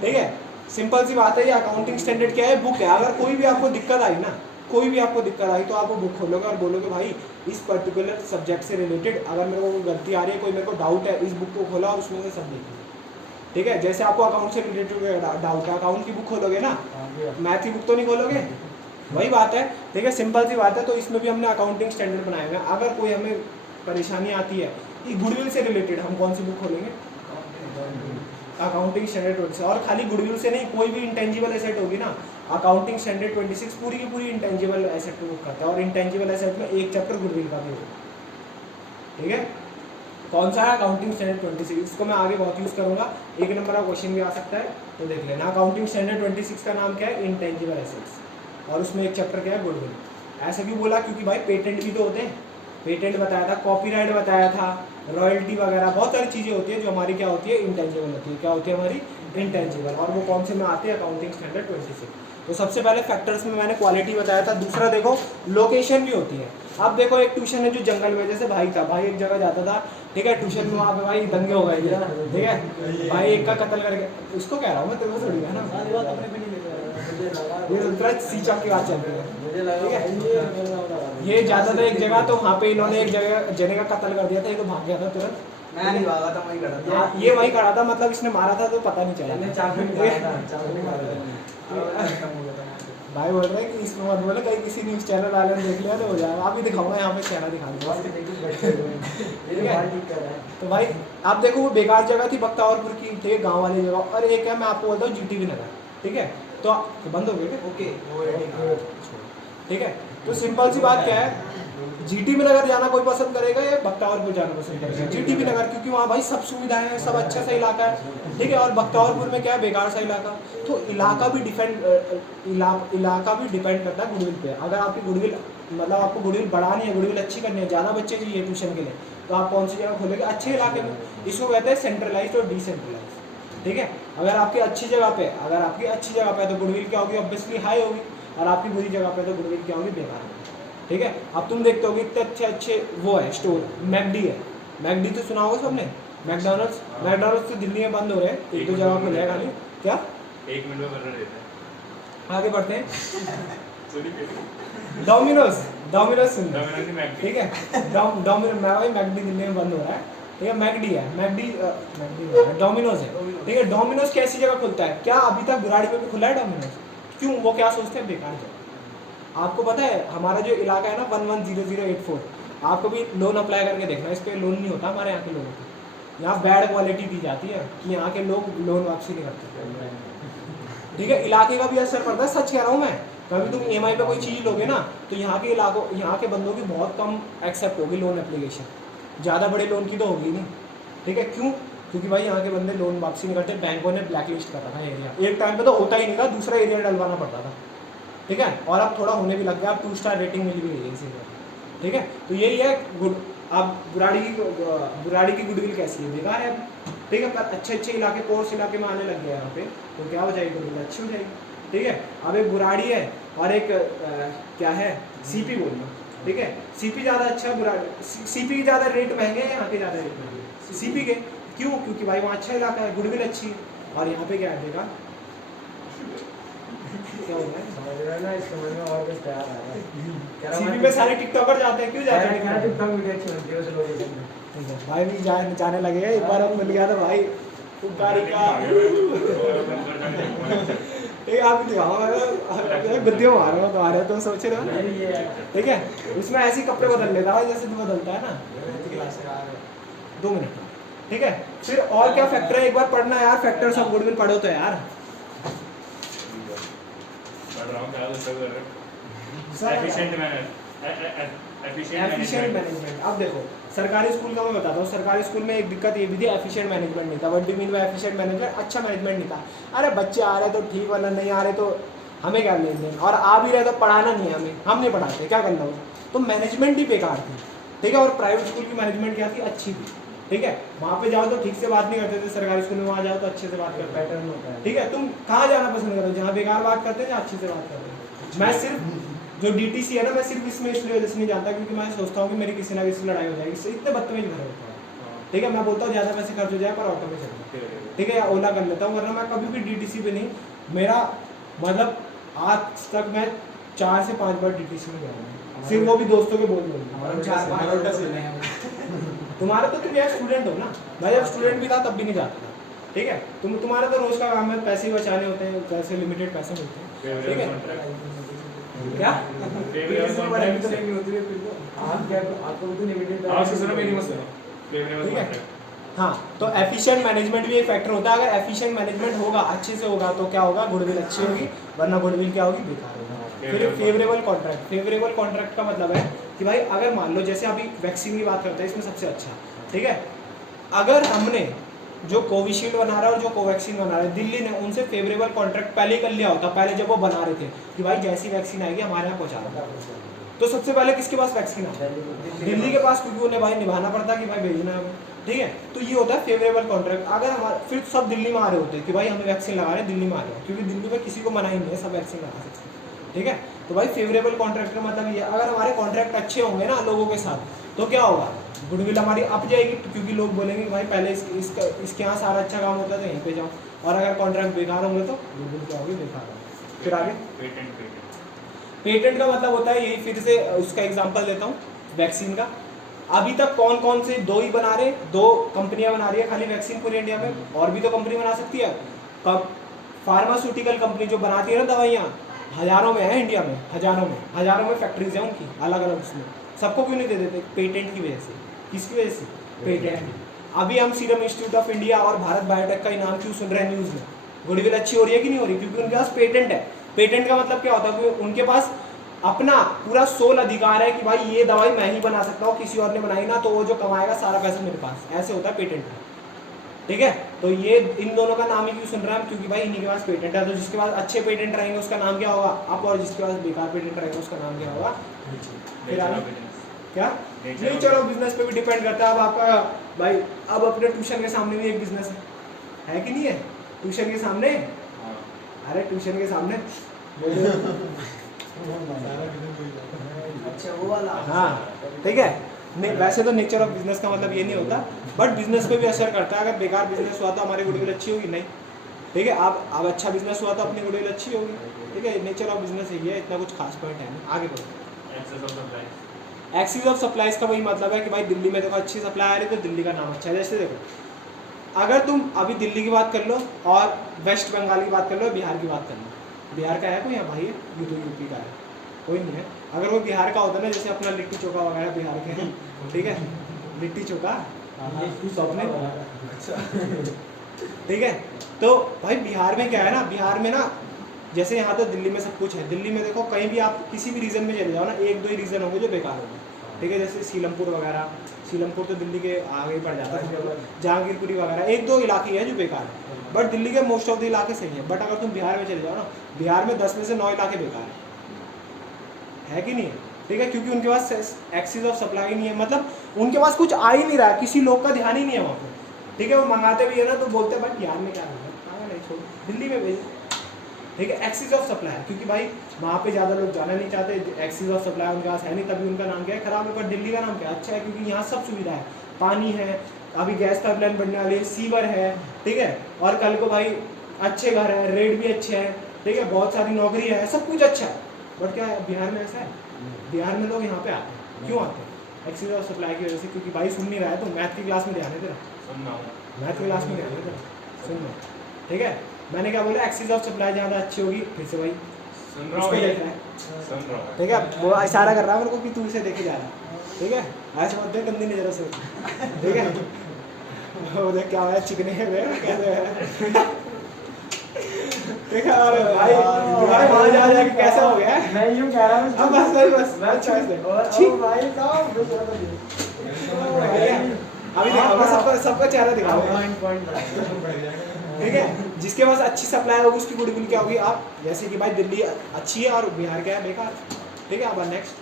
ठीक है। सिंपल सी बात है, ये अकाउंटिंग स्टैंडर्ड क्या है, बुक है। अगर कोई भी आपको दिक्कत आई ना, कोई भी आपको दिक्कत आई तो आप वो बुक खोलोगे और बोलोगे भाई इस पर्टिकुलर सब्जेक्ट से रिलेटेड अगर मेरे को कोई गलती आ रही है, कोई मेरे को डाउट है, इस बुक को खोला और उसमें से सब देखिए, ठीक है। जैसे आपको अकाउंट से रिलेटेड डाउट है, अकाउंट की बुक खोलोगे ना, मैथ की बुक तो नहीं खोलोगे, वही बात है, ठीक है, सिंपल सी बात है। तो इसमें भी हमने अकाउंटिंग स्टैंडर्ड बनाए हुए हैं। अगर कोई हमें परेशानी आती है ये गुडविल से रिलेटेड, हम कौन सी बुक खोलेंगे, अकाउंटिंग स्टैंडर्ड 26। और खाली गुडविल से नहीं, कोई भी इंटेंजिबल एसेट होगी ना, अकाउंटिंग स्टैंडर्ड 26 पूरी की पूरी इंटेंजिबल एसेट को बुक करता है। और इंटेंजिबल एसेट में एक चैप्टर गुडविल का भी होगा, ठीक है। कौन सा है, अकाउंटिंग स्टैंडर्ड 26। इसको मैं आगे बहुत यूज़ करूँगा, एक नंबर का क्वेश्चन भी आ सकता है, तो देख लेना। अकाउंटिंग स्टैंडर्ड 26 का नाम क्या है, इंटेंजिबल एसेट्स, और उसमें एक चैप्टर क्या है, गुडविल। ऐसा क्यों बोला, क्योंकि भाई पेटेंट भी तो होते हैं, पेटेंट बताया था, कॉपीराइट बताया था, रॉयल्टी वगैरह बहुत सारी चीज़ें होती है जो हमारी क्या होती है, इंटेंजिबल होती है। क्या होती है हमारी, इंटेंजिबल। और वो कौन से में आते हैं, अकाउंटिंग स्टैंडर्ड 26। तो सबसे पहले फैक्टर्स में मैंने क्वालिटी बताया था। दूसरा देखो लोकेशन भी होती है। अब देखो एक ट्यूशन है जो जंगल में, जैसे भाई था, भाई एक जगह जाता था, ठीक है, ट्यूशन में, वहाँ पे भाई दंगे हो गए, ठीक है, भाई एक का कत्ल करके, उसको कह रहा हूँ मैं, तेरे को थोड़ी है ना, ये सीचा की बात चल रही है, ठीक है। ये जाता था एक जगह, तो वहाँ पे इन्होंने एक जगह जने का कत्ल कर दिया था, ये तो भाग गया था तुरंत, मैं नहीं भागा था, वही खड़ा था। ये वही खड़ा था, मतलब इसने मारा था तो पता नहीं चला, भाई बोल रहे हैं कि इसमें मत बोले, कहीं किसी न्यूज़ चैनल वाले ने देख लिया तो हो जाएगा। अभी दिखाऊंगा यहाँ पे चैनल दिखा दूँगा, तो भाई आप देखो वो बेकार जगह थी बख्तावरपुर की, ठीक है, गाँव वाली जगह। और एक है, मैं आपको बोलता हूँ GTV नगर, ठीक है, तो बंद हो गए, ओके, ठीक है। तो सिंपल सी बात क्या है, GTV नगर जाना कोई पसंद करेगा या बख्तावरपुर जाना पसंद करेगा, GTV नगर, क्योंकि वहाँ भाई सब सुविधाएं हैं, सब अच्छा सा इलाका है, ठीक है। और बख्तावरपुर में क्या है, बेकार सा इलाका। तो इलाका भी डिपेंड करता है गुडविल पे। अगर आपकी गुडविल, मतलब आपको गुडविल बढ़ानी है, गुडविल अच्छी करनी है, ज़्यादा बच्चे चाहिए ट्यूशन के लिए, तो आप कौन सी जगह खोलेंगे, अच्छे इलाके में। इसको कहते हैं सेंट्रलाइज और डिसेंट्रलाइज, ठीक है। अगर आपकी अच्छी जगह पे, तो गुडविल क्या होगी, ऑब्वियसली हाई होगी, और आपकी बुरी जगह पे तो गुडविल क्या होगी, बेकार होगी, ठीक है। अब तुम देखते होगे इतने अच्छे अच्छे वो है स्टोर, मैकडी है, मैकडी तो सुना होगा सबने, मैकडॉनल्ड्स तो दिल्ली में बंद हो रहे हैं, एक दो जगह खुले हैं खाली। क्या 1 मिनट में बर्गर देता है। आगे बढ़ते हैं। सॉरी डोमिनोज सुन लो, डोमिनोज की मैक ठीक है। डोमिनोज मैकडी दिल्ली में बंद हो रहा है, ठीक है। मैकडी डोमिनोज है, ठीक है। डोमिनोज कैसी जगह खुलता है? क्या अभी तक बुराड़ी में भी खुला है डोमिनोज? क्यों? वो क्या सोचते हैं? बेकार जगह। आपको पता है हमारा जो इलाका है ना 110084, आपको भी लोन अप्लाई करके देखना, इस पर लोन नहीं होता हमारे यहाँ के लोगों को। यहाँ बैड क्वालिटी दी जाती है कि यहाँ के लोग लोन वापसी नहीं करते, ठीक है। इलाके का भी असर पड़ता है, सच कह रहा हूँ मैं। कभी तुम EMI पे कोई चीज़ लोगे ना तो यहाँ के इलाकों, यहाँ के बंदों की बहुत कम एक्सेप्ट होगी लोन एप्लीकेशन, ज़्यादा बड़े लोन की तो होगी नहीं, ठीक है। क्यों? क्योंकि भाई यहाँ के बंदे लोन वापसी नहीं करते, बैंकों ने ब्लैक लिस्ट कर रखा है एरिया। एक टाइम पे तो होता ही नहीं था, दूसरा एरिया डलवाना पड़ता था, ठीक है। और अब थोड़ा होने भी लग गया, अब 2 स्टार रेटिंग मिल भी गई है इसी एरिया, ठीक है। तो यही है गुड। अब बुराड़ी की गुडविल कैसी है? बेकार है अब, ठीक है। पर अच्छे इलाके, कोर्स इलाके में आने लग गया यहाँ पे, तो क्या हो जाएगी गुडविल? अच्छी हो जाएगी, ठीक है। अब एक बुराड़ी है और एक क्या है, CP बोल लो, ठीक है। CP ज़्यादा अच्छा है, बुराड़ी CP के ज़्यादा रेट महंगे हैं, यहाँ के ज़्यादा रेट महंगे हैं CP के। क्यों? क्योंकि भाई वहाँ अच्छा इलाका है, गुडविल अच्छी है। और यहाँ पे क्या है देगा, क्या हो रहा है? समझ रहा है ना, इस समझ में और कुछ तैयार आ रहा है। CP पे सारे टिकटॉकर जाते हैं, क्यों जाते हैं? टिकटॉक वीडियो अच्छी बनती है उस लोकेशन में। भाई भी जाने लगे हैं। एक बार हम मिल गया था भाई गाड़ी का, एक आप गद्दियों मार रहे हो तुम्हारे, तो सोच रहे हो ना, ठीक है। उसमें ऐसे कपड़े बदल लेता है जैसे तू बदलता है ना। 2 मिनट, ठीक है। फिर और क्या फैक्टर है? एक बार पढ़ना यार, फैक्टर्स ऑफ गुडविल पढ़ो तो यार। पढ़ रहा हूँ, क्या सब कर रहे हो? Efficient management. अब देखो सरकारी स्कूल का मैं बताता हूँ। सरकारी स्कूल में एक दिक्कत ये भी थी, एफिशिएंट मैनेजमेंट नहीं था। What do mean by efficient management? अच्छा मैनेजमेंट नहीं था। अरे बच्चे आ रहे तो ठीक, वरना नहीं आ रहे तो हमें क्या लेन देन, और आ भी रहे तो पढ़ाना नहीं है हमें, हम नहीं पढ़ाते, क्या करना हो। तो मैनेजमेंट ही बेकार थी, ठीक है। और प्राइवेट स्कूल की मैनेजमेंट क्या थी? अच्छी थी, ठीक है। वहाँ पे जाओ तो ठीक से बात नहीं करते थे, सरकारी स्कूल में वहाँ जाओ तो अच्छे से बात करते हैं, पैटर्न होता है, ठीक है। तुम कहाँ जाना पसंद करो? जहाँ बेकार बात करते हैं या अच्छे से बात करते हैं? मैं सिर्फ जो DTC है ना, मैं सिर्फ इसमें इसलिए वजह से नहीं जानता क्योंकि मैं सोचता हूँ कि मेरी किसी ना किसी लड़ाई हो जाएगी, इससे इतने बदतमीज भरे होता है, ठीक है। मैं बोलता हूँ ज़्यादा पैसे खर्च हो जाए पर ऑटो में चलता, ठीक है, या ओला कर लेता हूँ, वरना मैं कभी भी DTC पे नहीं। मेरा मतलब आज तक मैं 4 से 5 बार DTC में गया हूँ, सिर्फ वो भी दोस्तों के बोल बोल। तुम्हारा तो तुम यार स्टूडेंट हो ना भाई, अब स्टूडेंट भी था तब भी नहीं जाता था, ठीक है। तुम्हारा तो रोज का काम है, पैसे ही बचाने होते हैं, पैसे लिमिटेड पैसे मिलते हैं, ठीक है। क्या हाँ, तो एफिशिएंट मैनेजमेंट भी एक फैक्टर होता है। अगर एफिशिएंट मैनेजमेंट होगा, अच्छे से होगा, तो क्या होगा? गुडविल अच्छी होगी, वरना गुडविल क्या होगी? बेकार होगी। फिर फेवरेबल कॉन्ट्रैक्ट। फेवरेबल कॉन्ट्रैक्ट का मतलब है कि भाई अगर मान लो जैसे अभी वैक्सीन की बात करते हैं, इसमें सबसे अच्छा, ठीक है। अगर हमने जो कोविशील्ड बना रहा है और जो कोवैक्सीन बना रहा है, दिल्ली ने उनसे फेवरेबल कॉन्ट्रैक्ट पहले ही कर लिया होता, पहले जब वो बना रहे थे कि भाई जैसी वैक्सीन आएगी हमारे यहाँ पहुँचा दो, तो सबसे पहले किसके पास वैक्सीन आता है? दिल्ली के पास, क्योंकि उन्हें भाई निभाना पड़ता कि भाई भेजना है, ठीक है। तो ये होता है फेवरेबल कॉन्ट्रैक्ट। अगर हमारे फिर सब दिल्ली में आ रहे होते कि भाई हमें वैक्सीन लगा रहे हैं, दिल्ली में आ रहे हैं, क्योंकि दिल्ली में किसी को मना ही नहीं है, सब वैक्सीन लगा सकते हैं, ठीक है। तो भाई फेवरेबल कॉन्ट्रैक्ट का मतलब ये, अगर हमारे कॉन्ट्रैक्ट अच्छे होंगे ना लोगों के साथ, तो क्या होगा? गुडविल हमारी अप जाएगी, क्योंकि लोग बोलेंगे भाई पहले इसके यहाँ सारा अच्छा काम होता था, यहीं पे जाओ। और अगर कॉन्ट्रैक्ट बेकार होंगे तो गुडविल क्या होगी? बेकार होगी। फिर आगे पेटेंट का मतलब होता है, यही फिर से उसका एग्जांपल देता हूँ वैक्सीन का। अभी तक कौन कौन से 2 ही बना रहे, 2 कंपनियां बना रही है खाली वैक्सीन पूरी इंडिया में, और भी तो कंपनी बना सकती है। फार्मास्यूटिकल कंपनी जो बनाती है ना दवाइयाँ, हज़ारों में है इंडिया में, हज़ारों में फैक्ट्रीज हैं उनकी अलग अलग। उसमें सबको क्यों नहीं दे देते? पेटेंट की वजह से। किसकी वजह से? पेटेंट। अभी हम सीरम इंस्टीट्यूट ऑफ इंडिया और भारत बायोटेक का इनाम क्यों सुन रहे हैं न्यूज़ में? गुडविल अच्छी हो रही है कि नहीं हो रही? क्योंकि उनके पास पेटेंट है। पेटेंट का मतलब क्या होता है? कि उनके पास अपना पूरा सोल अधिकार है कि भाई ये दवाई मैं ही बना सकता हूँ, किसी और ने बनाई ना, तो वो जो कमाएगा सारा पैसा मेरे पास। ऐसे होता है पेटेंट का, ठीक है। तो ये इन दोनों का नाम ही क्यों सुन रहे हैं? क्योंकि भाई इन्हीं के पास पेटेंट है। तो जिसके पास अच्छे पेटेंट रहेंगे उसका नाम क्या होगा? अप, और जिसके पास बेकार पेटेंट रहेगा उसका नाम क्या होगा? फिर आगे क्या? नहीं, चलो बिजनेस पे भी डिपेंड करता है। अब आपका भाई, अब अपने ट्यूशन के सामने भी एक बिजनेस है कि नहीं है? ट्यूशन के सामने, अरे ट्यूशन के सामने अच्छा वो वाला, हाँ, ठीक है। नहीं, वैसे तो नेचर ऑफ बिजनेस का मतलब ये नहीं होता, बट बिजनेस पे भी असर करता है। अगर बेकार बिजनेस हुआ तो हमारी गुडविल अच्छी होगी नहीं, ठीक है। आप अब अच्छा बिजनेस हुआ तो अपनी गुडविल अच्छी होगी, ठीक है। नेचर ऑफ बिजनेस यही है, इतना कुछ खास पॉइंट है नहीं। आगे बढ़ो। Excess of supply. Excess of supplies का वही मतलब है कि भाई दिल्ली में देखो अच्छी सप्लाई आ रही है तो दिल्ली का नाम अच्छा है। जैसे देखो, अगर तुम अभी दिल्ली की बात कर लो और वेस्ट बंगाल की बात कर लो, बिहार की बात कर लो, बिहार का है कोई यहाँ भाई? ये तो यूपी का है, कोई नहीं है। अगर वो बिहार का होता ना, जैसे अपना लिट्टी चोखा वगैरह बिहार के हैं, ठीक है, लिट्टी चोखा अपने, ठीक है। तो भाई बिहार में क्या है ना, बिहार में ना जैसे यहाँ तो दिल्ली में सब कुछ है। दिल्ली में देखो कहीं भी आप किसी भी रीजन में चले जाओ ना, एक दो ही रीजन होंगे जो बेकार होंगे, ठीक है। जैसे सीलमपुर वगैरह, सीलमपुर तो दिल्ली के आगे ही पड़ जाता है, जहांगीरपुरी वगैरह, एक दो इलाके हैं जो बेकार है, बट दिल्ली के मोस्ट ऑफ द इलाके सही है। बट अगर तुम बिहार में चले जाओ ना, बिहार में 10 में से 9 इलाके बेकार है कि नहीं है, ठीक है। क्योंकि उनके पास एक्सेस ऑफ सप्लाई नहीं है, मतलब उनके पास कुछ आ ही नहीं रहा है, किसी लोग का ध्यान ही नहीं है वहाँ पे, ठीक है। वो मंगाते भी है ना तो बोलते हैं भाई बिहार में क्या होगा, नहीं छोड़ दिल्ली में भेज, ठीक है। एक्सेस ऑफ सप्लाई, क्योंकि भाई वहाँ पे ज़्यादा लोग जाना नहीं चाहते, एक्सेस ऑफ सप्लाई उनके पास है नहीं, तभी उनका नाम क्या है खराब है। पर दिल्ली का नाम क्या अच्छा है, क्योंकि यहाँ सब सुविधा है, पानी है, अभी गैस पाइपलाइन बनने वाली है, सीवर है, ठीक है। और कल को भाई अच्छे घर है, रेट भी अच्छे हैं, ठीक है, बहुत सारी नौकरी है, सब कुछ अच्छा है। बट क्या है बिहार में ऐसा है? बिहार में लोग यहाँ पे आते हैं, क्यों आते हैं? एक्सेस ऑफ सप्लाई की वजह से। क्योंकि भाई सुन नहीं रहा है तो मैथ की क्लास में ध्यान है तेरा, मैथ की क्लास में ध्यान है तेरा, सुन लो, ठीक है। मैंने क्या बोला, एक्सेस ऑफ सप्लाई ज़्यादा अच्छी होगी, फिर से भाई सुन रहा उसको हूँ, देख रहा है, सुन रहा हूँ। ठीक है। वो इशारा कर रहा है मेरे को कि तू इसे देखे जा रहा है, ठीक है। ऐसे मत देख गंदी नजरों से, ठीक है। वो देख क्या है, चिकने है कैसे है, ठीक है। और भाई भाई वहाँ जा जाके कैसे हो गया है? मैं यूं कह रहा हूँ अब बस अच्छा ऐसे ठीक, ओ भाई साहब अभी दिखाओ मैं सबका चेहरा दिखाओ, पॉइंट ठीक है। जिसके पास अच्छी सप्लाई होगी उसकी गुडविल क्या होगी? आप जैसे कि भाई दिल्ली अच्छी है और बिहार क्या है बेकार, ठीक है। अब नेक्स्ट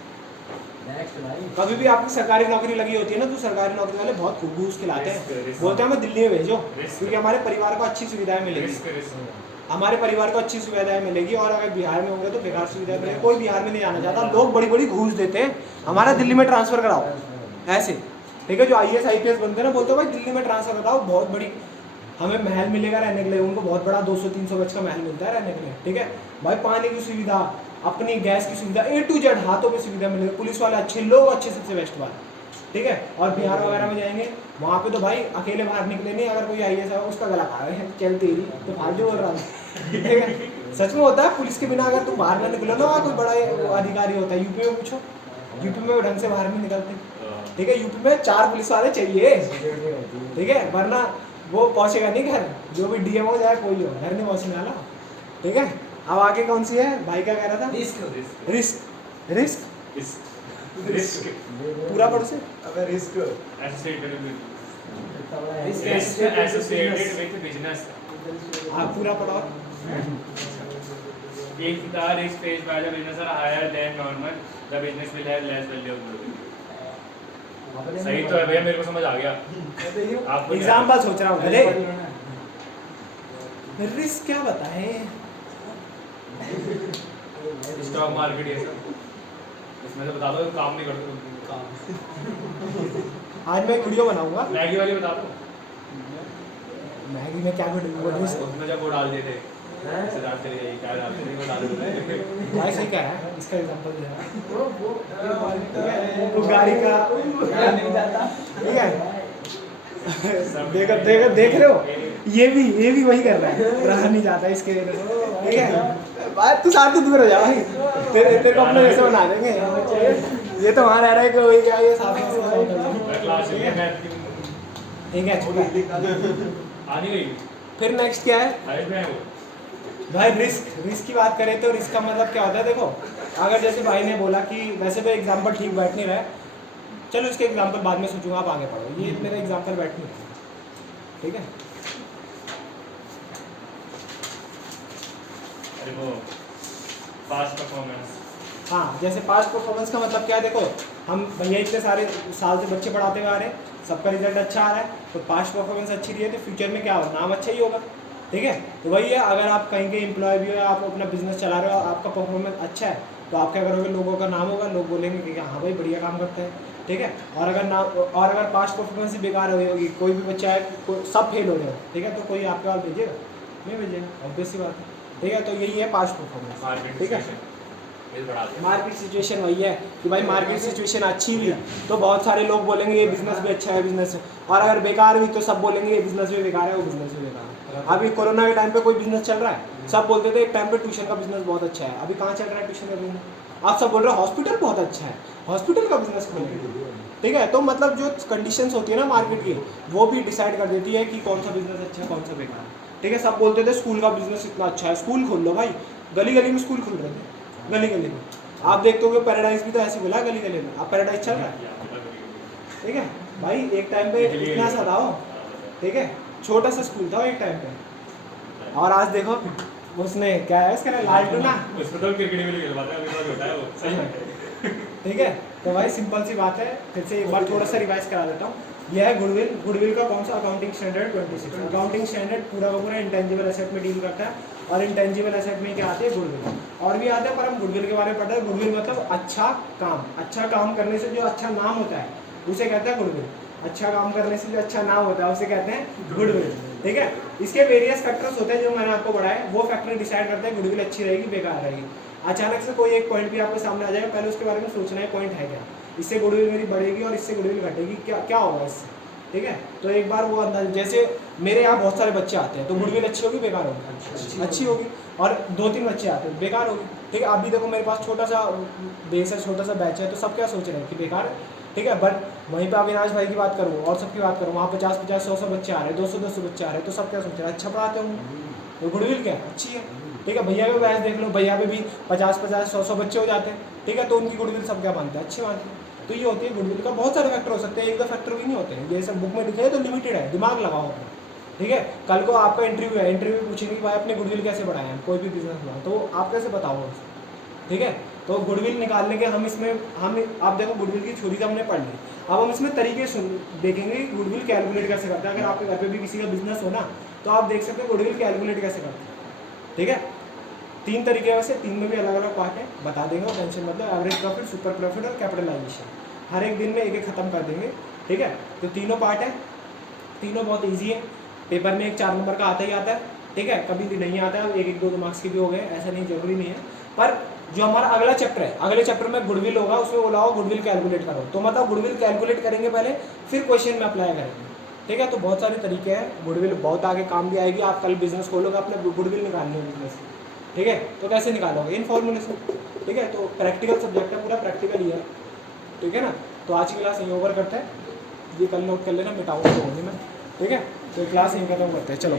भाई कभी भी आपकी सरकारी नौकरी लगी होती है ना, तो सरकारी नौकरी वाले बहुत घूस खिलाते हैं, रिस्क। बोलते हैं हमें दिल्ली में भेजो, रिस्क। क्योंकि हमारे परिवार को अच्छी सुविधाएं मिलेगी, रिस्क हमारे परिवार को अच्छी सुविधाएं मिलेगी। और अगर बिहार में होंगे तो बेकार सुविधाएं मिलेगी, कोई बिहार में नहीं आना चाहता, लोग बड़ी बड़ी घूस देते हैं, हमारा दिल्ली में ट्रांसफर कराओ ऐसे, ठीक है। जो IAS IPS बनते हैं ना, बोलते हैं भाई दिल्ली में ट्रांसफर कराओ, बहुत बड़ी हमें महल मिलेगा रहने के लिए, उनको बहुत बड़ा 200-300 गज का महल मिलता है रहने के लिए, ठीक है भाई। पानी की सुविधा, अपनी गैस की सुविधा, A to Z हाथों पे सुविधा मिलेगी, पुलिस वाले अच्छे, लोग अच्छे, सबसे बेस्ट बात, ठीक है। और बिहार वगैरह में जाएंगे वहाँ पे तो भाई अकेले बाहर निकले नहीं, अगर कोई IAS है उसका गला खा रहे हैं, चल तेरी तो फालतू बोल रहा है, ठीक है। सच में होता है, पुलिस के बिना अगर तुम बाहर ना निकलो ना, कोई बड़ा अधिकारी होता है, यूपी में पूछो, यूपी में वो ढंग से बाहर नहीं निकलते, ठीक है। यूपी में 4 पुलिस वाले चाहिए, ठीक है, वरना वो पहुंचेगा नहीं घर, जो भी DM हो जाए कोई हो, घर नहीं पहुंचने वाला, ठीक है। अब आगे कौन सी है भाई, क्या कह रहा था? रिस्क रिस्क, रिस्क रिस्क पूरा पढ़ से अबे रिस्क एसोसिएटेड विद बिजनेस। आप पूरा पढ़ो। If the risk faced by the business are higher than normal, the business will have less value of goodwill. सही तो है भैया, मेरे को समझ आ गया। आपको एग्जाम्पल सोच रहा हूँ, अरे रिस्क क्या बताएं? स्टॉक मार्केट ये सब, इसमें से बता दो, काम नहीं करते तुम। आज मैं एक वीडियो बनाऊंगा, मैगी वाली बता दो, मैगी में क्या वीडियो, उसमें जब वो डाल दिए थे, ऐसे डालते रहे, क्या डालते रहे, वो डाल देते थे। भाई सही कह रहा है, इसका एग्जांपल दे रहा है, वो गाड़ी का, ठीक है, देख रहे हो, ये भी वही कर रहा है, रहा नहीं जाता इसके, ठीक है। बात तू साथ दूर हो जा भाई, तेरे को अपने जैसे बना देंगे, ये तो वहाँ रह रहा है कि वही क्या, ये साथ ठीक है, छोटा आनी गई। फिर नेक्स्ट क्या है हाइट में है वो। भाई? रिस्क की बात करें तो रिस्क का मतलब क्या होता है? देखो, अगर जैसे भाई ने बोला कि वैसे तो एग्जांपल ठीक बैठ नहीं रहा है, चलो इसके एग्जांपल बाद में सोचूंगा, आप आगे पढ़ो, ये मेरा एग्जांपल बैठ नहीं रहा, ठीक है। अरे वो फास्ट परफॉर्मेंस। हाँ, जैसे पास्ट परफॉर्मेंस का मतलब क्या है? देखो, हम भैया इतने सारे साल से बच्चे पढ़ाते हुए आ रहे हैं, सबका रिजल्ट अच्छा आ रहा है, तो पास्ट परफॉर्मेंस अच्छी रही है तो फ्यूचर में क्या होगा, नाम अच्छा ही होगा, ठीक है। तो वही है, अगर आप कहीं के एम्प्लॉय भी हो, आप अपना बिजनेस चला रहे हो, आपका परफॉर्मेंस अच्छा है, तो आप क्या करोगे, लोगों का नाम होगा, लोग बोलेंगे कि हाँ भाई बढ़िया काम करते हैं, ठीक है। और अगर पास्ट परफॉर्मेंस बेकार हो गई होगी, कोई भी बच्चा है सब फेल हो रहे हो, ठीक है, तो कोई आपके पास भेजेगा नहीं, भेजेगा, ऑब्वियस सी बात है, ठीक है। तो यही है पास्ट परफॉर्मेंस, ठीक है। मार्केट सिचुएशन वही है कि भाई मार्केट सिचुएशन अच्छी हुई तो बहुत सारे लोग बोलेंगे ये बिजनेस भी अच्छा है बिजनेस, और अगर बेकार हुई तो सब बोलेंगे ये बिजनेस भी बेकार है, वो बिजनेस भी बेकार है। अभी कोरोना के टाइम पे कोई बिजनेस चल रहा है, सब बोलते थे एक टाइम पे ट्यूशन का बिजनेस बहुत अच्छा है, अभी कहाँ चल रहा है ट्यूशन का बिजनेस? आप सब बोल रहे हो हॉस्पिटल बहुत अच्छा है, हॉस्पिटल का बिजनेस खोलेंगे, ठीक है। तो मतलब जो कंडीशंस होती है ना मार्केट की, वो भी डिसाइड कर देती है कि कौन सा बिजनेस अच्छा है कौन सा बेकार है, ठीक है। सब बोलते थे स्कूल का बिजनेस इतना अच्छा है, स्कूल खोल लो भाई, गली गली में स्कूल खुल रहे थे, गली गली में। आप देखते हो पैराडाइज भी तो ऐसे बोला गली गली में, आप पैराडाइज चल रहा है, ठीक है भाई। एक टाइम पे इतना सा था, ठीक है, छोटा सा स्कूल था एक टाइम पे, और आज देखो उसने क्या है उसका लालटू ना, उसमें तो क्रिकेट भी खिलवाता है, अभी तो होता है वो सही है। ठीक है। तो भाई सिंपल सी बात है, फिर से एक बार थोड़ा सा रिवाइज करा देता हूँ। यह है गुडविल। गुडविल का कौन सा अकाउंटिंग स्टैंडर्ड 26। अकाउंटिंग स्टैंडर्ड पूरा का पूरा इंटेंजिबल एसेट में डील करता है, और इंटेंजिबल एसेट में क्या आती है गुडविल, और भी आते हैं, पर हम गुडविल के बारे में पढ़ रहे हैं। गुडविल मतलब अच्छा काम करने से जो अच्छा नाम होता है उसे कहते हैं गुडविल। अच्छा काम करने से जो अच्छा नाम होता है उसे कहते हैं गुडविल, ठीक है। इसके वेरियस फैक्टर्स होते हैं जो मैंने आपको बढ़ाया, वो फैक्टर डिसाइड करते हैं गुडविल अच्छी रहेगी बेकार रहेगी। अचानक से कोई एक पॉइंट भी आपके सामने आ जाएगा, पहले उसके बारे में सोचना है पॉइंट है क्या, इससे गुडविल मेरी बढ़ेगी और इससे गुडविल घटेगी, क्या होगा इससे, ठीक है। तो एक बार वो अंदाज, जैसे मेरे यहाँ बहुत सारे बच्चे आते हैं तो गुडविल अच्छी होगी बेकार होगी, अच्छी होगी, और 2-3 बच्चे आते हैं बेकार होगी, ठीक है। अभी देखो मेरे पास छोटा सा बेस है, छोटा सा बैच है, तो सब क्या सोच रहे हैं कि बेकार है, ठीक है। बट वहीं पे अविनाश भाई की बात करूँ और सबकी बात करूँ, वहाँ 50-50, 100-100 बच्चे आ रहे हैं, 200-200 बच्चे आ रहे हैं, तो सब क्या सोच रहे हैं, अच्छा पढ़ाते होंगे, तो गुडविल क्या अच्छी है, ठीक है। भैया का बैच देख लो, भैया पे भी 50-50, 100-100 बच्चे हो जाते हैं, ठीक है, तो उनकी गुडविल सब क्या मानते हैं, अच्छी मानते हैं। तो ये होती है गुडविल का, बहुत सारे फैक्टर हो सकते हैं, एक दो फैक्टर भी नहीं होते हैं, ये सब बुक में लिखे हैं तो लिमिटेड है, दिमाग लगाओ अपना, ठीक है। कल को आपका इंटरव्यू है, इंटरव्यू पूछेंगे कि भाई अपने गुडविल कैसे बढ़ाए हैं, कोई भी बिजनेस बनाओ, तो आप कैसे बताओ, ठीक है। तो गुडविल निकालने के हम आप देखो गुडविल की थ्योरी तो हमने पढ़ ली, अब हम इसमें तरीके देखेंगे कि गुडविल कैलकुलेट कैसे करते हैं। अगर आपके घर पे भी किसी का बिजनेस हो ना, तो आप देख सकते हो गुडविल कैलकुलेट कैसे करते हैं, ठीक है। 3 तरीके में से 3 में भी अलग अलग पार्ट है, बता देंगे, और टेंशन मतलब एवरेज प्रॉफिट, सुपर प्रॉफिट और कैपिटलाइजेशन, हर एक दिन में एक खत्म कर देंगे, ठीक है। तो तीनों पार्ट है, तीनों बहुत ईजी है, पेपर में एक 4 नंबर का आता ही आता है, ठीक है, कभी भी नहीं आता है, 1-2 मार्क्स के भी हो गए, ऐसा नहीं, जरूरी नहीं है। पर जो हमारा अगला चैप्टर है, अगले चैप्टर में गुडविल होगा, उसमें बोला होगा गुडविल कैलकुलेट करो, तो मतलब गुडविल कैलकुलेट करेंगे पहले, फिर क्वेश्चन में अप्लाई करेंगे, ठीक है। तो बहुत सारे तरीके हैं, गुडविल बहुत आगे काम भी आएगी। आप कल बिजनेस खोलोगे, अपने गुडविल निकालनी है बिजनेस, ठीक है, तो कैसे निकालोगे, इन फॉर्मूले से, ठीक है। तो प्रैक्टिकल सब्जेक्ट है, पूरा प्रैक्टिकल ही है, ठीक है ना। तो आज की क्लास यहीं ओवर करते हैं, ये कल नोट कर लेना, मिटाऊंगा तो होंगे मैं, ठीक है। तो क्लास यहीं खत्म करते हैं, चलो।